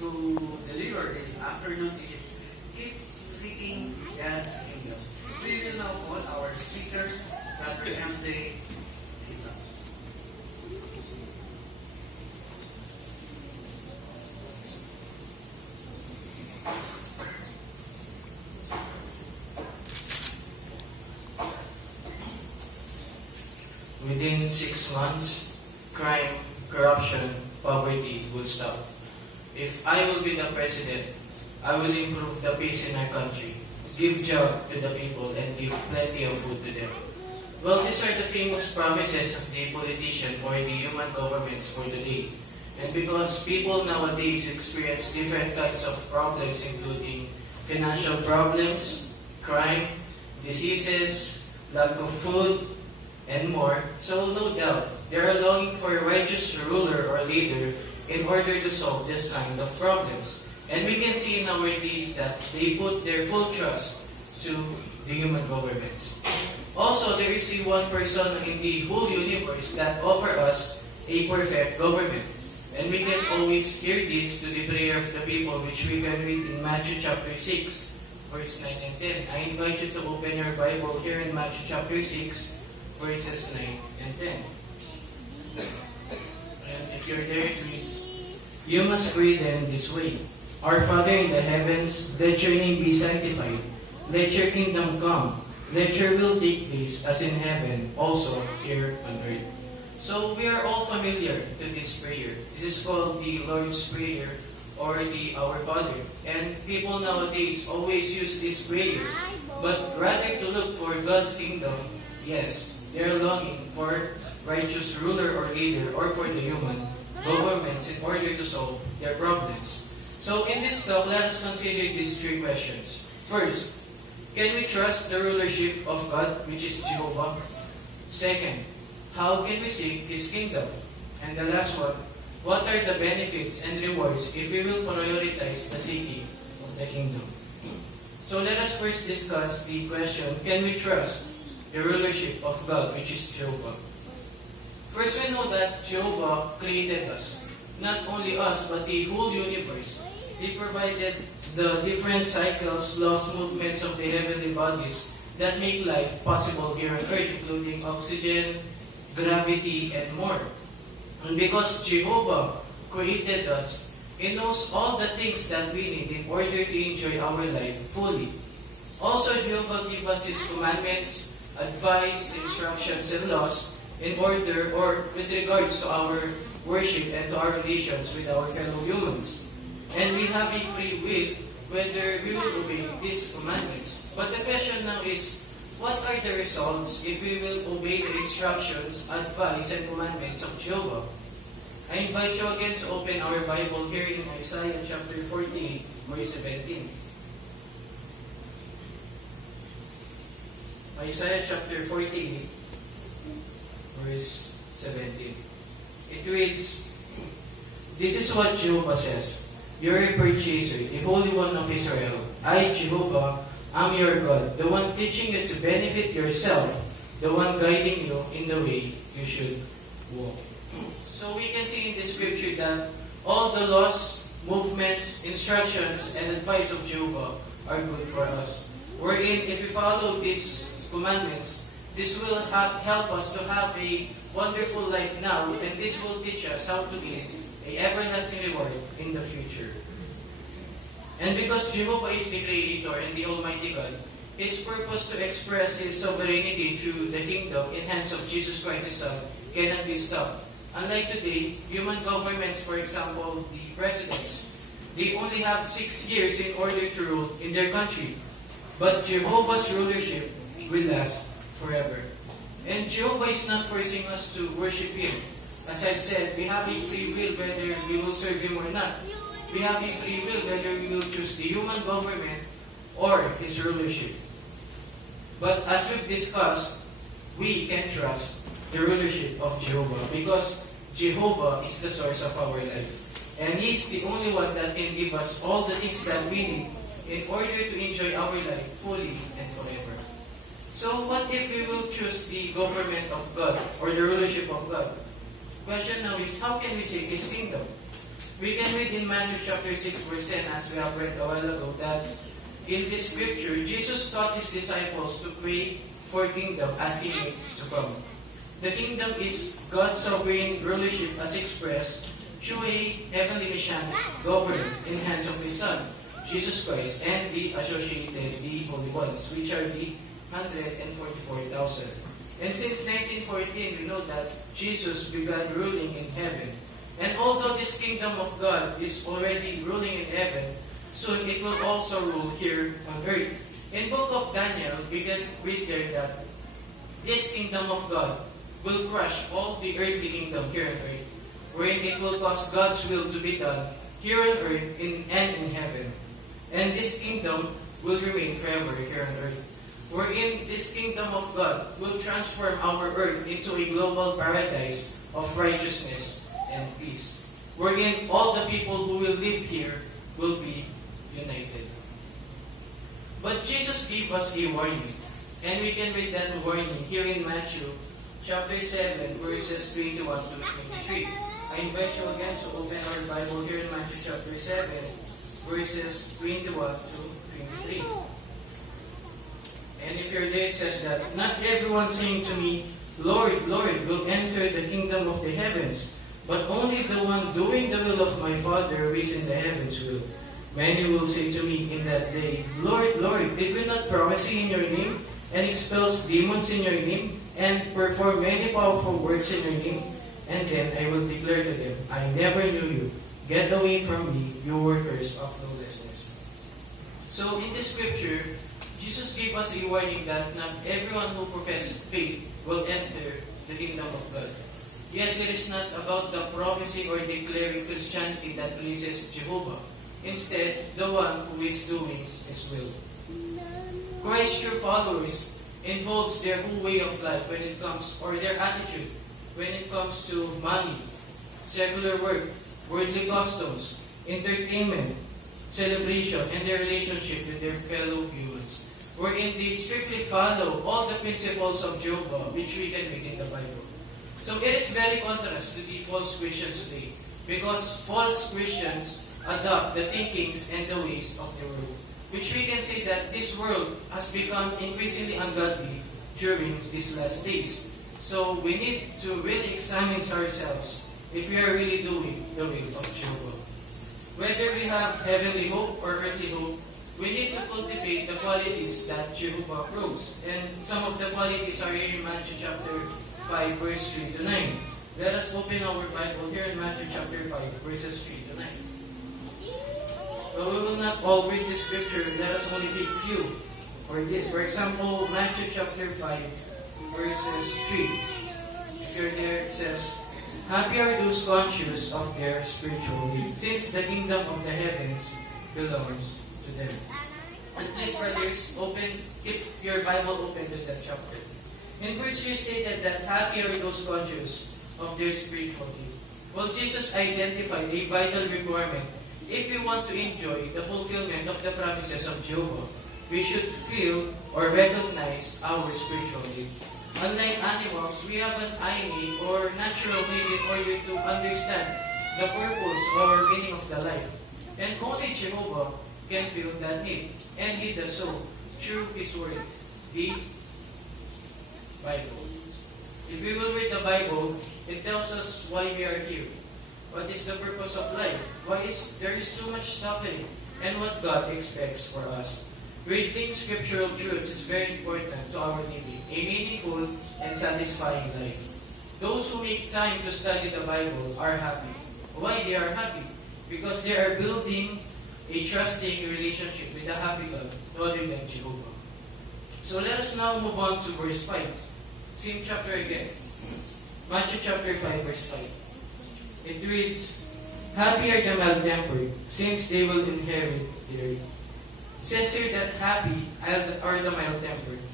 to deliver this afternoon is keep seeking God's kingdom. We will now call our speaker, Dr. MJ Lisa. Within 6 months, crime, corruption, poverty will stop. If I will be the president, I will improve the peace in our country, give job to the people, and give plenty of food to them. Well, these are the famous promises of the politician or the human governments for the day. And because people nowadays experience different kinds of problems, including financial problems, crime, diseases, lack of food, and more, so no doubt, they are longing for a righteous ruler or leader in order to solve this kind of problems. And we can see nowadays that they put their full trust to the human governments. Also, there is one person in the whole universe that offers us a perfect government. And we can always hear this to the prayer of the people, which we can read in Matthew chapter 6, verse 9 and 10. I invite you to open your Bible here in Matthew chapter 6, verses 9 and 10. And if you're there, it reads, "You must pray then this way. Our Father in the heavens, let your name be sanctified. Let your kingdom come. Let your will take place as in heaven, also here on earth." So we are all familiar to this prayer. This is called the Lord's Prayer or the Our Father. And people nowadays always use this prayer. But rather to look for God's kingdom, yes, they are longing for righteous ruler or leader or for the human governments in order to solve their problems. So in this talk, let us consider these three questions. First, can we trust the rulership of God, which is Jehovah? Second, how can we seek His kingdom? And the last one, what are the benefits and rewards if we will prioritize the seeking of the kingdom? So let us first discuss the question, can we trust the rulership of God, which is Jehovah? First, we know that Jehovah created us. Not only us, but the whole universe. He provided the different cycles, laws, movements of the heavenly bodies that make life possible here on earth, including oxygen, gravity, and more. And because Jehovah created us, He knows all the things that we need in order to enjoy our life fully. Also, Jehovah gives us His commandments, advice, instructions, and laws in order or with regards to our worship and to our relations with our fellow humans. And we have a free will whether we will obey these commandments. But the question now is, what are the results if we will obey the instructions, advice, and commandments of Jehovah? I invite you again to open our Bible here in Isaiah chapter 48, verse 17. Isaiah chapter 48, verse 17. It reads, "This is what Jehovah says, you're a purchaser, the Holy One of Israel. I, Jehovah, am your God, the one teaching you to benefit yourself, the one guiding you in the way you should walk." So we can see in the scripture that all the laws, movements, instructions, and advice of Jehovah are good for us. Wherein, if we follow these commandments, this will help us to have a wonderful life now, and this will teach us how to gain an everlasting reward in the future. And because Jehovah is the Creator and the Almighty God, His purpose to express His sovereignty through the kingdom in hands of Jesus Christ His Son cannot be stopped. Unlike today, human governments, for example, the presidents, they only have 6 years in order to rule in their country. But Jehovah's rulership will last forever. And Jehovah is not forcing us to worship Him. As I've said, we have a free will whether we will serve Him or not. We have a free will whether we will choose the human government or His rulership. But as we've discussed, we can trust the rulership of Jehovah because Jehovah is the source of our life. And He's the only one that can give us all the things that we need in order to enjoy our life fully and forever. So what if we will choose the government of God or the rulership of God? Question now is, how can we seek His kingdom? We can read in Matthew chapter 6 verse 10, as we have read a while ago, that in this scripture, Jesus taught his disciples to pray for kingdom as he made to come. The kingdom is God's sovereign rulership as expressed through a heavenly messianic government in hands of his Son, Jesus Christ, and the associated, the Holy Ones, which are the 144,000. And since 1914, we know that Jesus began ruling in heaven. And although this kingdom of God is already ruling in heaven, soon it will also rule here on earth. In book of Daniel, we can read there that this kingdom of God will crush all the earthly kingdom here on earth, wherein it will cause God's will to be done here on earth and in heaven. And this kingdom will remain forever here on earth, wherein this kingdom of God will transform our earth into a global paradise of righteousness and peace, wherein all the people who will live here will be united. But Jesus gave us a warning, and we can read that warning here in Matthew chapter 7, verses 21 to 23. I invite you again to open our Bible here in Matthew chapter 7, verses 21 to 23. And if you're there, it says that, "Not everyone saying to me, 'Lord, Lord,' will enter the kingdom of the heavens, but only the one doing the will of my Father who is in the heavens will. Many will say to me in that day, 'Lord, Lord, did we not prophesy in your name, and expel demons in your name, and perform many powerful works in your name?' And then I will declare to them, 'I never knew you. Get away from me, you workers of lawlessness.'" So in this scripture, Jesus gave us a warning that not everyone who professes faith will enter the kingdom of God. Yes, it is not about the prophecy or declaring Christianity that pleases Jehovah. Instead, the one who is doing his will. Christ's true followers involves their whole way of life when it comes, or their attitude, when it comes to money, secular work, worldly customs, entertainment, celebration, and their relationship with their fellow humans, wherein they strictly follow all the principles of Jehovah, which we can read in the Bible. So it is very contrast to the false Christians today, because false Christians adopt the thinkings and the ways of the world, which we can see that this world has become increasingly ungodly during these last days. So we need to really examine ourselves if we are really doing the will of Jehovah. Whether we have heavenly hope or earthly hope, we need to cultivate the qualities that Jehovah proves. And some of the qualities are here in Matthew chapter 5, verse 3 to 9. Let us open our Bible here in Matthew chapter 5, verses 3 to 9. But we will not all read this scripture. Let us only pick few for this. For example, Matthew chapter 5, verses 3. If you're there, it says, "Happy are those conscious of their spiritual needs, since the kingdom of the heavens belongs to them." And please, brothers, keep your Bible open to that chapter. In verse 3 stated that happy are those conscious of their spiritual needs. Well, Jesus identified a vital requirement. If we want to enjoy the fulfillment of the promises of Jehovah, we should feel or recognize our spiritual need. Unlike animals, we have an eye need or natural need in order to understand the purpose or meaning of the life. And only Jehovah can fill that need. And He does so through His Word, the Bible. If we will read the Bible, it tells us why we are here. What is the purpose of life? Why is there is too much suffering? And what God expects for us. Reading scriptural truths is very important to our living, a meaningful and satisfying life. Those who make time to study the Bible are happy. Why they are happy? Because they are building a trusting relationship with a happy God, other than Jehovah. So let us now move on to verse 5. Same chapter again. Matthew chapter 5, verse 5. It reads, "Happy are the mild-tempered, since they will inherit the earth." It says here that happy are the mild-tempered.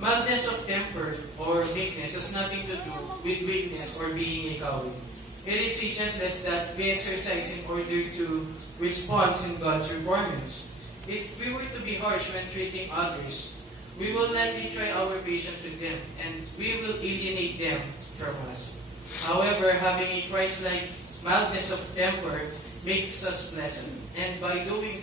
Mildness of temper or meekness has nothing to do with weakness or being a coward. It is a gentleness that we exercise in order to respond in God's requirements. If we were to be harsh when treating others, we will likely try our patience with them, and we will alienate them from us. However, having a Christ-like mildness of temper makes us pleasant. And by doing this,